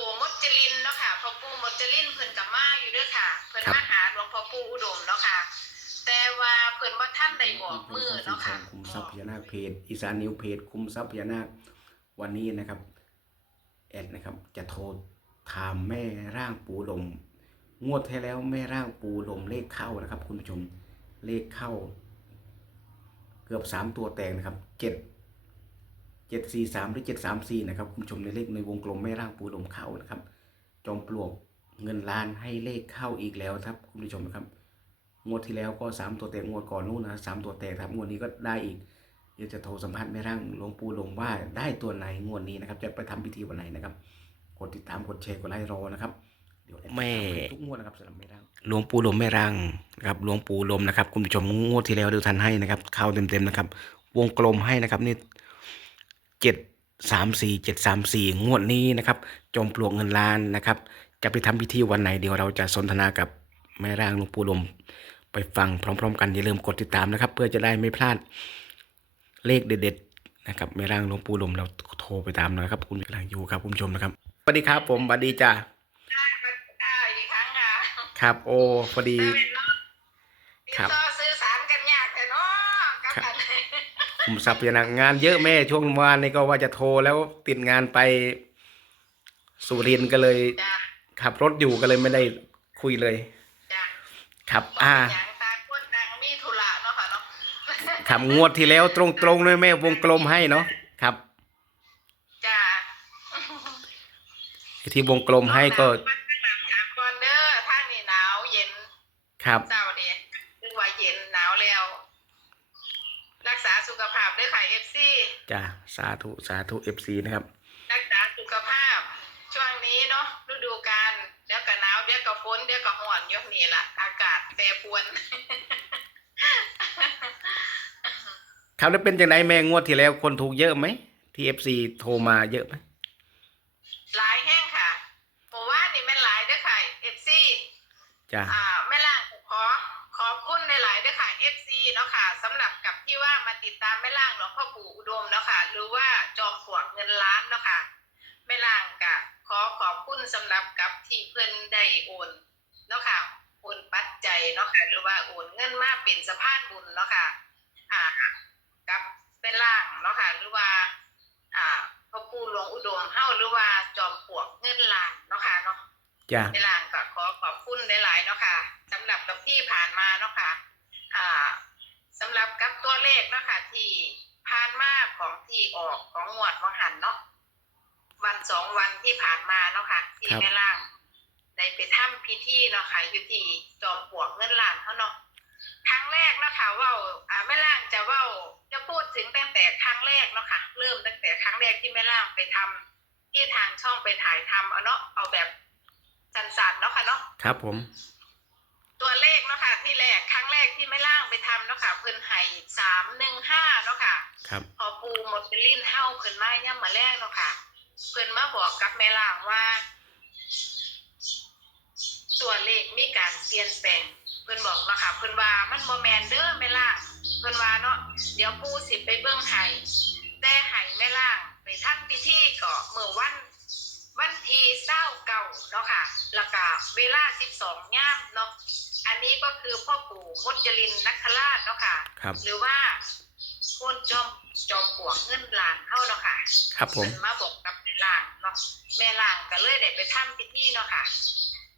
ปู่มดจรินเนาะค่ะพ่อปู่มดจรินเพิ่นกับมาอยู่เด้วยค่ะ เพิ่นมาหาหลวงพ่อปู่อุดมเนาะค่ะ แต่ว่าเพิ่นว่าท่านได้บอกมือเนาะค่ะคุมทรัพย์พญานาคเพจอีสานนิวเพจคุมทรัพย์พญานาควันนี้นะครับ แอดนะครับ จะโทรถามแม่ร่างปูลมงวดที่แล้วแม่ร่างปูลมเลขเข้านะครับ คุณผู้ชมเลขเข้า เกือบสามตัวแตกนะครับเจ็ด เจ็ดสี่สามหรือเจ็ดสามสี่นะครับคุณผู้ชมในเลขในวงกลมแม่ร่างปูลมเข้านะครับ จอมปลวกเงินล้านให้เลขเข้าอีกแล้วครับคุณผู้ชมนะครับ งวดที่แล้วก็สามตัวแตกงวดก่อนนู้นนะสามตัวแตกครับงวดนี้ก็ได้อีกเดี๋ยวจะโทรสัมภาษณ์แม่ร่างหลวงปู่ลงว่าได้ตัวไหนงวดนี้นะครับ จะไปทำพิธีวันไหนนะครับ กดติดตามกดแชร์กดไลค์รอนะครับเดี๋ยวแม่ทุกงวดนะครับสำหรับแม่ร่างหลวงปู่ลมแม่ร่างนะครับหลวงปู่ลมนะครับคุณผู้ชมงวดที่แล้วดูทันให้นะครับเข้าเต็มๆนะครับ วงกลมให้นะครับนี่ เจ็ดสามสี่เจ็ดสามสี่งวดนี้นะครับ จอมปลวกเงินล้านนะครับ จะไปทำพิธีวันไหนเดี๋ยวเราจะสนทนากับแม่ร่างหลวงปู่ลม ไปฟังพร้อม ๆ กันอย่าลืมกดติดตามนะครับ เพื่อจะได้ไม่พลาดเลขเด็ดๆนะครับแม่ร่างหลวงปู่ลมเราโทรไปตามนะครับ คุณกำลังอยู่ครับคุณผู้ชมนะครับสวัสดีครับ ผมสวัสดีจ้าได้อีกครั้งค่ะครับ โอ้พอดีได้เป็นเนาะครับ สับพยานงานเยอะแม่ช่วงวานนี้ก็ว่าจะโทรแล้วติดงานไปสุรินทร์ก็เลยจ้ะขับรถอยู่ก็เลยไม่ได้คุยเลยจ้ะครับ อ่าอย่างตางคนต่างมีธุระเนาะค่ะเนาะขับงวดที่แล้วตรงๆด้วยแม่วงกลมให้เนาะครับจ้ะไอ้ที่วงกลมให้ก็มันเจ้าสาธุสาธุเอฟซีนะครับ รักษาสุขภาพ ช่วงนี้เนาะฤดูกาลเดี๋ยวก็หนาวเดี๋ยวก็ฝนเดี๋ยวก็ร้อนอยกนี่ล่ะ อากาศแปรปรวน ครับแล้วเป็นจังไดแม่งวดที่แล้วคนถูกเยอะไหมที่เอฟซีโทรมาเยอะไหมหลายแห้งค่ะหมู่ว่านนี่แม่นหลายเด้วยค่ะเอฟซีจ้า อ่า นาะค่ะหรือว่าโอนเงินมาเป็นสะพานบุญเนาะค่ะ อ่า กับเป็นล่างเนาะค่ะหรือว่า อ่าพ่อปู่หลวงอุดมเฮาหรือว่าจอมปลวกเงินล้านเนาะค่ะเนาะจ้าในล่างก็ขอขอบคุณหลายๆเนาะค่ะสำหรับกับที่ผ่านมาเนาะค่ะ อ่าสำหรับกับตัวเลขเนาะค่ะที่ผ่านมาของที่ออกของงวดวังหันเนาะวันสองวันที่ผ่านมาเนาะค่ะที่แม่ล่าง ได้ไปทำพิธีเนาะค่ะอยู่ที่จอมปลวกเงินล้านเขาเนาะครั้งแรกเนาะค่ะเว่าอ่าแม่ล่างจะเว่าจะพูดถึงตั้งแต่ครั้งแรกเนาะค่ะ เริ่มตั้งแต่ครั้งแรกที่แม่ล่างไปทำที่ทางช่องไปถ่ายทำเอาเนาะเอาแบบสันๆเนาะค่ะเนาะครับผม ตัวเลขเนาะค่ะที่แรกครั้งแรกที่แม่ล่างไปทำเนาะค่ะเพิ่นให้สามหนึ่งห้าเนาะค่ะครับพอปูหมดเป็นลิ้นเท่าเพิ่นมาย่ำมาแรกเนาะค่ะเพิ่นมาบอกกับแม่ล่างว่า ตัวเลขมีการเปลี่ยนแปลงเพิ่นบอกเนาะค่ะเพิ่นว่ามันบ่แมนเด้อแม่ล่างเพิ่นว่าเนาะเดี๋ยวปูสิไปเบิ่งให้แต่ให้แม่ล่างไปทำพิธีก็เมื่อวันวันที่เศร้าเก่าเนาะค่ะแล้วก็เวลา12ย่ามเนาะอันนี้ก็คือพ่อปู่มุจลินนักคราชเนาะค่ะครับหรือว่าโคนจอมจอมปลวกเงินล้านเฮาเนาะค่ะ ครับผมเพิ่นมาบอกกับแม่ล่างเนาะแม่ล่างก็เลยได้ไปทำพิธีเนาะค่ะ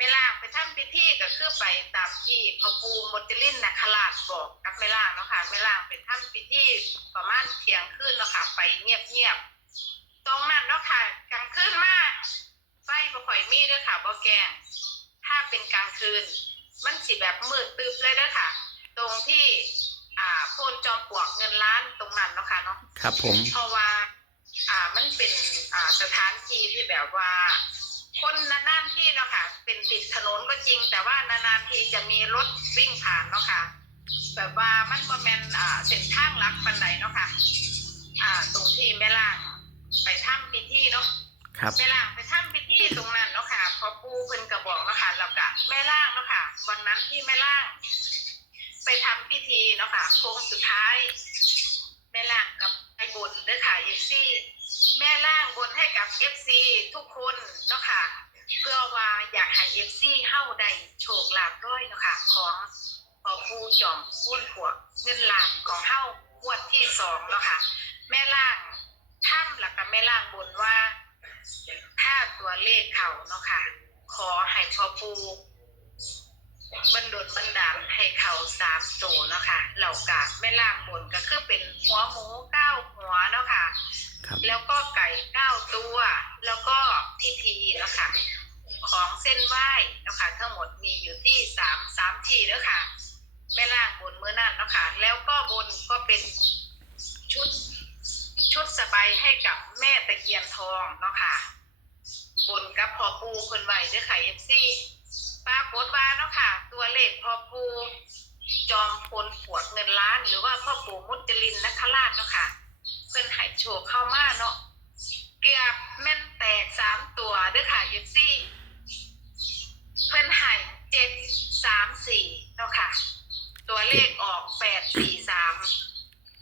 แม่ล่างไปทำพิธีก็คือไปตามที่พ่อปู่มุจลินนักคราชบอกกับแม่ล่างเนาะค่ะแม่ล่างไปทำพิธีประมาณเที่ยงคืนเนาะค่ะไปเงียบๆตรงนั้นเนาะค่ะกลางคืนมาไฟบ่ค่อยมีเด้อค่ะบ่แกงถ้าเป็นกลางคืน มันสิแบบมืดตึบเลยเด้อค่ะ ตรงที่อ่าโพนจอมปลวกเงินล้านตรงนั้นเนาะค่ะเนาะครับผมเพราะว่า อ่ามันเป็นอ่าสถานที่ที่แบบว่า คนนานๆที่เนาะค่ะ เป็นติดถนนก็จริง แต่ว่านานๆทีจะมีรถวิ่งผ่านเนาะค่ะแบบว่ามันบ่แม่นอ่าเส้นทางลักปันใดเนาะค่ะ อ่า ตรงที่แม่ล่าง ไปทำพิธีเนาะครับแม่ล่างไปทำพิธีตรงนั้นเนาะค่ะพอปูเพิ่นก็บอกเนาะค่ะแล้วก็แม่ล่างเนาะค่ะ วันนั้นที่แม่ล่าง ไปทำพิธีเนาะค่ะโค้งสุดท้าย แม่ล่างกับไอ้บนเด้อค่ะเอฟซี แม่ล่างบนให้กับเอฟซีทุกคนเนาะค่ะให้เอฟซีเฮาได้โชคลาภร้อยเนาะค่ะ ของพอปูจอมปุ้นผัวเงินล้านของเฮางวดที่สองเนาะค่ะ แม่ล่างถ้ำหลักกับแม่ล่างบนว่า ถ้าตัวเลขเขาเนาะค่ะ ขอให้พอปูบันดลบันดาลให้เขาสามตัวเนาะค่ะเหล่ากาแม่ล่างบนก็คือเป็นหัวหมูเก้าหัวเนาะค่ะ ครับ แล้วก็ไก่เก้าตัว แล้วก็พิธีเนาะค่ะ ของเส้นไหว้เนาะค่ะ ทั้งหมดมีอยู่ที่สามสามทีเนาะค่ะ แม่ล่างบนเมื่อนั่นเนาะค่ะ แล้วก็บนก็เป็นชุดชุดสบายให้กับแม่ตะเคียนทองเนาะค่ะ บนกับพอปูคนไหวด้อค่ะเอฟซีปรากฏว่าเนาะค่ะ ตัวเลขพอปูจอมพลปวดเงินล้าน หรือว่าพ่อปู่มุจลินนคราชเนาะค่ะ เพิ่นใหายโชว์เข้ามาเนาะเกือบแม่นแตกสามตัวเด้อค่ะเอฟซีเพิ่นใหายเจ็ดสามสี่เนาะค่ะ ตัวเลขออกแปดสี่สาม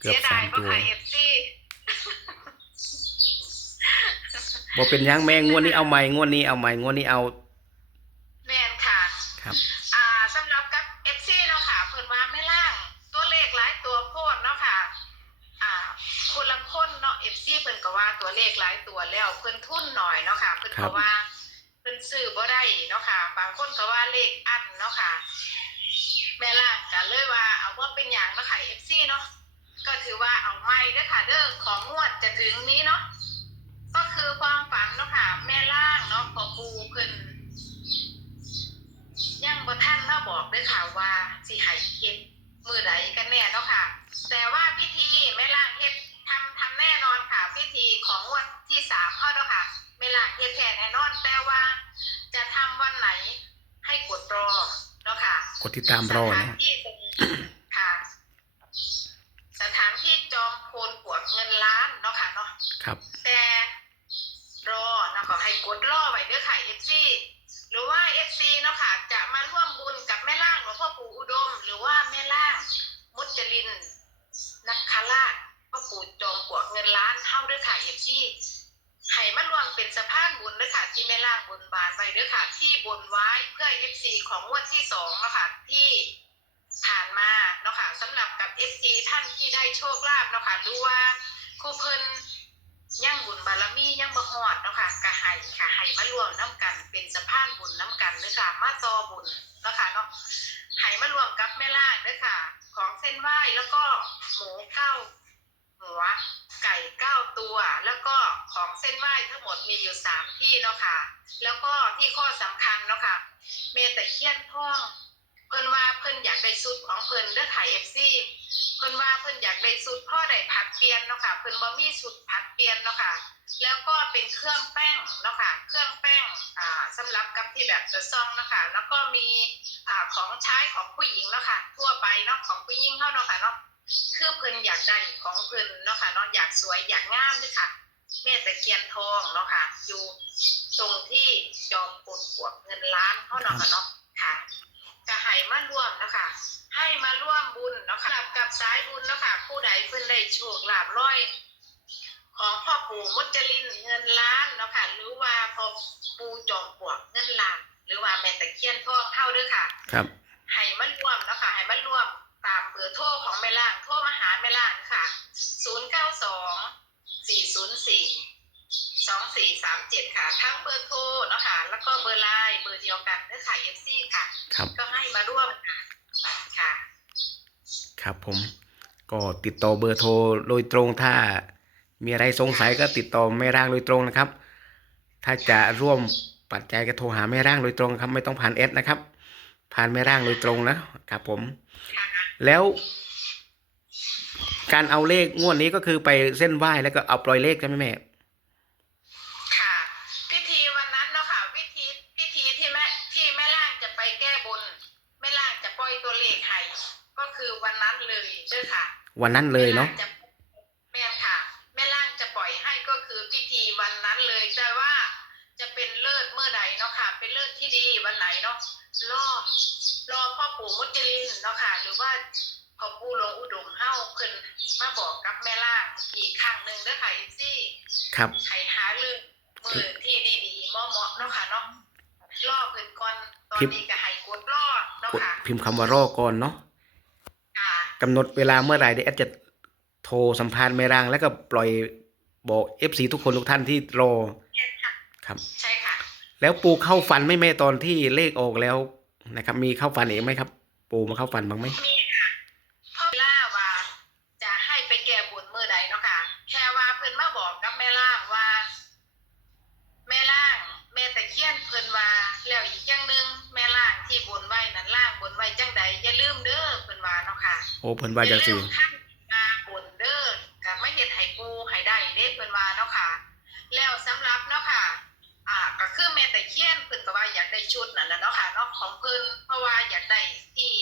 เกือบเสียสาดายมบ่ตัวค่ะเอฟซีบ่เป็นหยังแม่งวดนี้เอาใหม่งวดนี้เอาใหม่งวดนี้เอา ติดตามรอสถานะนที่ตรงค่ะ สถานที่จอมโพลปวดเงินล้านเนาะค่ะเนาะครับ แต่รอนะขอให้กดรอไว้เด้อค่ะเอฟซีหรือว่าเอฟซีเนาะค่ะ จะมาร่วมบุญกับแม่ล่างหลวงพ่อปู่อุดม หรือว่าแม่ล่าง มุจลินนักคราชพ่อปู่จอมปลวกเงินล้านเท่าเด้อค่ะเอฟซี ให้มารวมเป็นสะพานบุญเด้อค่ะที่แม่ล่างบนบานไว้เด้อค่ะ ที่บนไว้เพื่อเอฟซีของงวดที่สองนะคะที่ผ่านมาเนาะค่ะสำหรับกับเอฟซีท่านที่ได้โชคลาภเนาะค่ะรู้ว่าครูเพิ่นยังบุญบารมียังบ่ฮอดเนาะค่ะกะให้ค่ะให้มารวมน้ำกัน เป็นสะพานบุญน้ำกันเด้อค่ะมาต่อบุญเนาะค่ะเนาะให้มารวมกับแม่ล่างเด้อค่ะ ของเส้นไหว้แล้วก็หมูเก้าหัวไก่เก้าตัวแล้วก็ ของเส้นไหว้ทั้งหมดมีอยู่สามที่เนาะค่ะ แล้วก็ที่ข้อสำคัญเนาะค่ะเมตะเคียนพ่องเพิ่นว่าเพิ่นอยากได้สุดของเพิ่นเด้อค่ะ FC เพิ่นว่าเพิ่นอยากได้สุดพ่อได้ผัดเปลี่ยนเนาะค่ะเพิ่นบ่มีสุดผัดเปลี่ยนเนาะค่ะ แล้วก็เป็นเครื่องแป้งเนาะค่ะ เครื่องแป้งอ่าสำหรับกับที่แบบจะซ่องเนาะค่ะ แล้วก็มีอ่าของใช้ของผู้หญิงเนาะค่ะ ทั่วไปเนาะของผู้หญิงเฮาเนาะค่ะเนาะคือเพิ่นอยากได้ของเพิ่นเนาะค่ะเนาะอยากสวยอยากงามด้วยค่ะ แม่ตะเคียนทองเนาะค่ะ อยู่ตรงที่จอมปลวกปวกเงินล้านเฮาเนาะค่ะเนาะค่ะจะให้มาร่วมนะคะให้มาร่วมบุญเนาะค่ะกับสายบุญเนาะค่ะ ผู้ใดเพิ่นได้โชคลาภร้อย ของพ่อปู่มุจลินเงินล้านเนาะค่ะ หรือว่าพ่อปู่จอมปลวกเงินล้าน หรือว่าแม่ตะเคียนทองเข้าด้วยค่ะ ครับให้มาร่วมเนาะค่ะให้มาร่วมตามเบอร์โทรของแม่ล่างโทรมาหาแม่ล่างค่ะ 092 404 2437 ค่ะ ทั้งเบอร์โทรเนาะค่ะ แล้วก็เบอร์ไลน์เบอร์เดียวกันเด้อค่ะ FC ค่ะ ครับ ก็ให้มาร่วมค่ะค่ะ ครับผม ก็ติดต่อเบอร์โทรโดยตรงถ้ามีอะไรสงสัยก็ติดต่อแม่ร่างโดยตรงนะครับ ถ้าจะร่วมปัจจัยก็โทรหาแม่ร่างโดยตรงครับ ไม่ต้องผ่านแอดนะครับ ผ่านแม่ร่างโดยตรงนะครับผมค่ะแล้ว การเอาเลขงวดนี้ก็คือไปเส้นไหว้แล้วก็เอาปล่อยเลขใช่ไหมแม่ค่ะ พิธีวันนั้นเนาะค่ะพิธีพิธีที่แม่ที่แม่ล่างจะไปแก้บนแม่ล่างจะปล่อยตัวเลขให้ก็คือวันนั้นเลยเด้อค่ะ วันนั้นเลยเนาะแม่ล่งจะแม่นค่ะ แม่ล่างจะปล่อยให้ก็คือพิธีวันนั้นเลย แต่ว่าจะเป็นเลิศเมื่อใดเนาะค่ะ เป็นเลิศที่ดีวันไหนเนาะรอรอพ่อปู่มุจลินเนาะค่ะ หรือว่าพ่อปู่หลวงอุดมเฮาเพิ่นมาบอกกับแม่ล่างอีกครั้งหนึ่งเด้อค่ะอีซี่ ครับไห้หาเรื่องมือที่ดีๆเหมาะๆเนาะค่ะเนาะรอเพิ่นก่อนตอนพิมพ์นี้ก็ให้กดรอเนาะกดค่ะพิมพ์คำว่ารอก่อนเนาะค่ะกำหนดเวลาเมื่อไหร่เดี๋ยวแอดจะโทรสัมภาษณ์แม่ร่าง แล้วก็ปล่อยบอก FC ทุกคนทุกท่านที่รอครับใช่ค่ะ แล้วปูเข้าฝันไหม่แม่ตอนที่เลขออกแล้วนะครับ มีเข้าฝันเองไหมครับ ปูมาเข้าฝันบ้างไหมมีค่ะพ่อล่าว่า จะให้ไปแก้บุญมือใดเนาะค่ะ แค่ว่าเพิ่นมาบอกกับแม่ล่างว่า แม่ล่าง แม่ตะเคียนเพิ่นว่าแล้วอีกอย่างหนึงแม่ล่างที่บนไว้นั้นล่างบนไว้จังใดอย่าลืมเด้อเพิ่นว่าเนาะค่ะ โอ้เพิ่นว่าจังซี่อย่าลืมาบนเด้อก็ไม่เฮ็ดให้ปูให้ได้เด้เพิ่นว่าเนาะค่ะ แล้วสำหรับเนาะค่ะ อ่าก็คือแม่ตะเคียนเพิ่นก็ว่าอยากได้ชุดนั่นแหละเนาะค่ะเนาะของเพิ่นเพราะว่าอยากได้ที่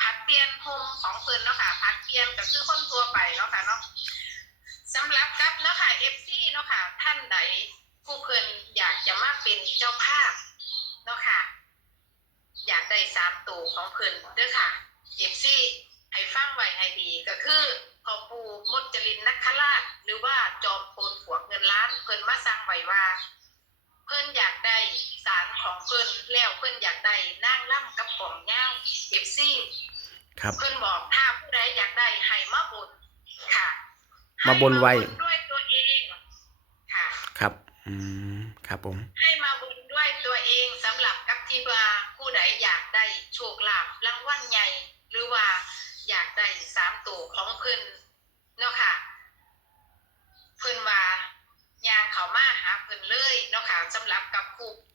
พัดเปลี่ยนโฮมของเพิ่นเนาะค่ะพัดเปลี่ยนก็คือคนทั่วไปเนาะค่ะเนาะสำหรับกับเนาะค่ะ FC เนาะค่ะท่านใดผู้เพิ่นอยากจะมาเป็นเจ้าภาพเนาะค่ะ อยากได้สามตัวของเพิ่นเด้อค่ะ FC ให้ ฟังไว้ให้ดี ก็คือพ่อปู่มดจรินนักคราชหรือว่าจอมโพนขวกเงินล้าน เพิ่นมาสั่งไว้ว่า เพิ่นอยากได้สารของเพิ่นแล้วเพิ่นอยากได้นางล่ำกับกล่องย่างเอฟซีครับ เพิ่นบอกถ้าผู้ใดอยากได้ให้มาบนค่ะมาบนไว้ ให้มาบนด้วยตัวเองค่ะ ครับ อืม ครับผม ให้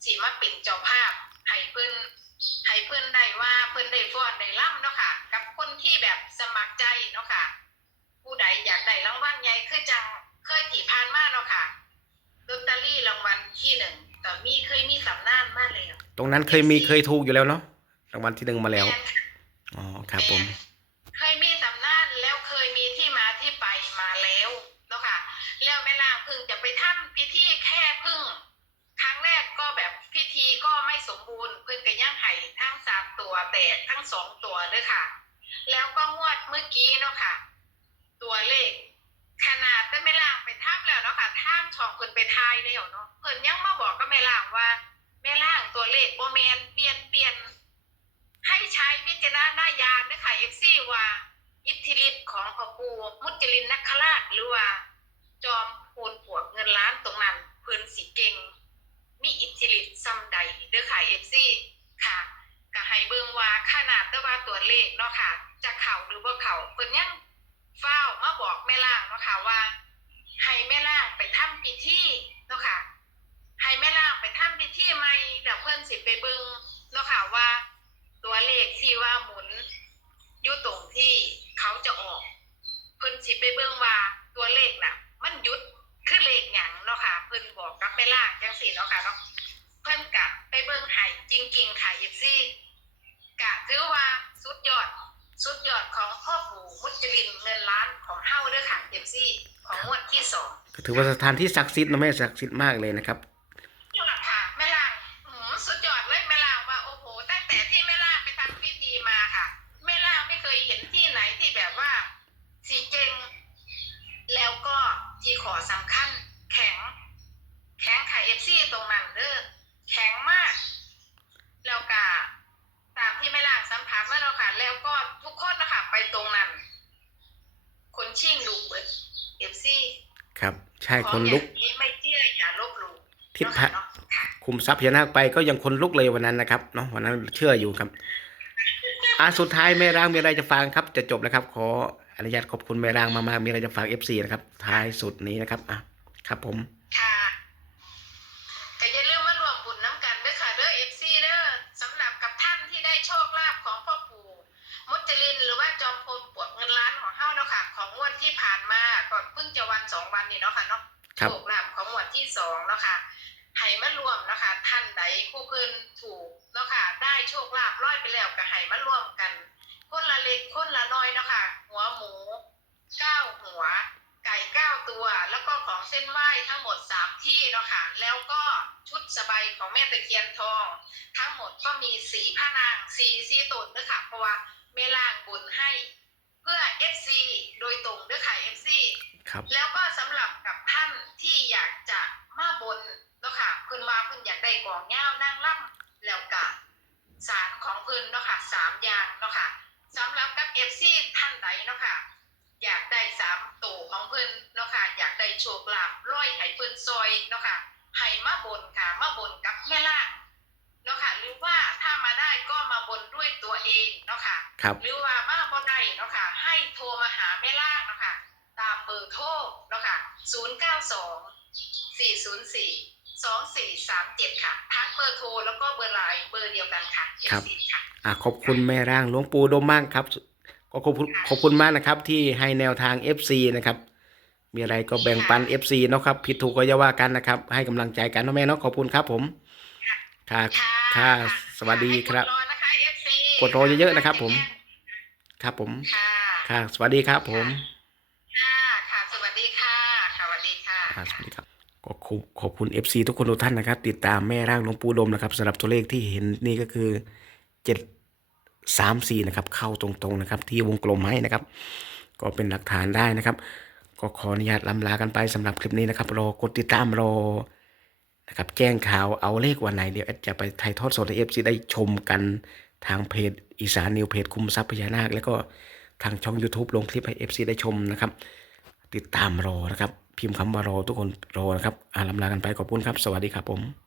กับครูที่มาเป็นเจ้าภาพให้เพิ่นให้เพิ่นได้ว่าเพิ่นได้ฟ้อนได้ล่ำเนาะค่ะ กับคนที่แบบสมัครใจเนาะค่ะ ผู้ใดอยากได้รางวัลใหญ่คือจังเคยที่ผ่านมาเนาะค่ะลอตเตอรี่รางวัลที่หนึ่งแต่มีเคยมีสำนานมาแล้ว ตรงนั้นเคยมีเคยถูกอยู่แล้วเนาะรางวัลที่หนึ่งมาแล้วม่นค่ะอ๋อครับผมแนเคยมี แตกทั้งสองตัวด้วยค่ะ แล้วก็งวดเมื่อกี้เนาะค่ะ ตัวเลข ขนาดแต่แม่ล่างไปทับแล้วเนาะค่ะท่ามช่องเพิ่นไปทายแล้วเนาะเพิ่นยังมาบอกกับแม่ล่างว่าแม่ล่างตัวเลขโบแมนเปลี่ยนเปลี่ยน ให้ใช้วิจารณญาณนะคะเอฟซีว่าอิทธิฤทธิ์ของพ่อปู่มุจลินนักขราชหรือว่า จอมโพนปวกเงินล้านตรงนั้นเพิ่นสิเก่งมีอิทธิฤทธิ์ซ้ำใดเด้อค่ะเอฟซีค่ะ ก็ให้เบิ่งว่าขนาดแต่ว่าตัวเลขเนาะค่ะ จะเข่าหรือว่าเข่าเพิ่นยังเฝ้ามาบอกแม่ล่างเนาะค่ะว่าให้แม่ล่างไปทำพิธีเนาะค่ะให้แม่ล่างไปทำพิธีใหม่แล้วเพิ่นสิไปเบิ่งเนาะค่ะว่า ตัวเลขที่ว่าหมุนอยู่ตรงที่เขาจะออก เพิ่นสิไปเบิ่งว่าตัวเลขน่ะ มันหยุดคือเลขหยังเนาะค่ะ เพิ่นบอกกับแม่ล่างจังซี่เนาะค่ะเนาะเพิ่นกะไปเบิ่งให้จริงๆค่ะยิซี่ กะถือว่าสุดยอดสุดยอดของพ่อปู่มุจลินเงินล้านของเฮาด้วยค่ะเอฟซี่ของงวดที่สอง ก็ถือว่าสถานที่ศักดิ์สิทธิ์นะแม่ศักดิ์สิทธิ์มากเลยนะครับ ยอดค่ะแม่ล่างอืมสุดยอดเลยแม่ล่างว่าโอ้โห ตั้งแต่ที่แม่ล่างไปทำพิธีมาค่ะแม่ล่างไม่เคยเห็นที่ไหนที่แบบว่า สีเจงแล้วก็ที่ขอสำคัญ แข็ง แข็งไข่เอฟซีตรงนั้นเด้อแข็งมาก แล้วก็ตามที่แม่ล่างสัมผัสมาแล้วค่ะ แล้วก็ทุกคนนะคะไปตรงนั้น คนชิ่งลูกเบิดเอฟซี ครับ ใช่คนลุกนี้ไม่เชื่ออย่าลบหลู่ทิศพระเนาะค่ะคุมทรัพย์พญานาคไปก็ยังคนลุกเลยวันนั้นนะครับเนาะวันนั้นเชื่ออยู่ครับอะสุดท้ายแม่ร่างมีอะไรจะฟังครับ จะจบแล้วครับ ขออนุญาตขอบคุณแม่ร่างมากๆมีอะไรจะฝาก FC นะครับท้ายสุดนี้นะครับอะครับผม ที่สองเนาะค่ะให้มารวมเนาะคะท่านใดผู้เพิ่นถูกเนาะค่ะได้โชคลาภร้อยไปแล้วก็ให้มารวมกัน คนละเล็กคนละน้อยเนาะค่ะหัวหมูเก้าหัว ไก่เก้าตัว แล้วก็ของเส้นไหว้ทั้งหมดสามที่เนาะค่ะแล้วก็ชุดสบายของแม่ตะเคียนทอง ทั้งหมดก็มีสี่พระนางสี่สี่ตนด้วยค่ะเพราะว่าแม่ล่างบุญให้เพื่อ FC โดยตรงด้วยค่ะ FC ครับแล้วก็สำหรับกับท่านที่อยากจะมาบนเนาะค่ะคุณมาคุณ อยากได้กองเงานั่งล่ำแล้วก็สารของเพิ่นเนาะค่ะสามอย่างเนาะค่ะสำหรับกับเอฟซีท่านใดเนาะค่ะอยากได้สามตัวของเพิ่นเนาะค่ะอยากได้โชคลาภร้อยให้เพิ่นซอยเนาะค่ะให้มาบนค่ะมาบนกับแม่ล่างเนาะค่ะหรือว่าถ้ามาได้ก็มาบนด้วยตัวเองเนาะค่ะครับหรือว่ามาบ่ได้เนาะค่ะ ให้โทรมาหาแม่ล่างเนาะค่ะ ตามเบอร์โทรเนาะค่ะ 092 404 2437ค่ะ ทั้งเบอร์โทรแล้วก็เบอร์ไลน์เบอร์เดียวกันค่ะครับ FC ค่ะ อะขอบคุณแม่ร่างหลวงปู่ดมมากครับก็ขอบคุณขอบคุณมากนะครับ ที่ให้แนวทาง FC นะครับมีอะไรก็แบ่งปัน FC เนาะครับผิดถูกก็อย่าว่ากันนะครับ ให้กำลังใจกันเนาะแม่เนาะขอบคุณครับผมค่ะค่ะค่ะสวัสดีครับ ให้กดรอนะคะ FC กดรอเยอะๆนะครับผม ครับผมค่ะ ค่ะ สวัสดีครับผม ค่ะ ค่ะ สวัสดีค่ะ ค่ะสวัสดีค่ะ อ่าสวัสดีครับก็ ขอบขอบคุณ FC ทุกคนทุกท่านนะครับ ติดตามแม่ร่างหลวงปู่ดมนะครับสำหรับตัวเลขที่เห็นนี่ก็คือเจ็ดสามสี่นะครับเข้าตรงๆนะครับ ที่วงกลมให้นะครับ ก็เป็นหลักฐานได้นะครับ ก็ขออนุญาตลำลากันไปสำหรับคลิปนี้นะครับรอกดติดตามรอนะครับแจ้งข่าวเอาเลขวันไหนเดี๋ยวจะไปถ่ายทอดสดให้เอฟซีได้ชมกันทางเพจอีสานนิวเพจคุมทรัพย์พญานาค แล้วก็ทางช่อง YouTube ลงคลิปให้ FC ได้ชมนะครับ ติดตามรอนะครับ พิมพ์คำว่ารอทุกคนรอนะครับอ่าลำลากันไปขอบคุณครับ สวัสดีครับผม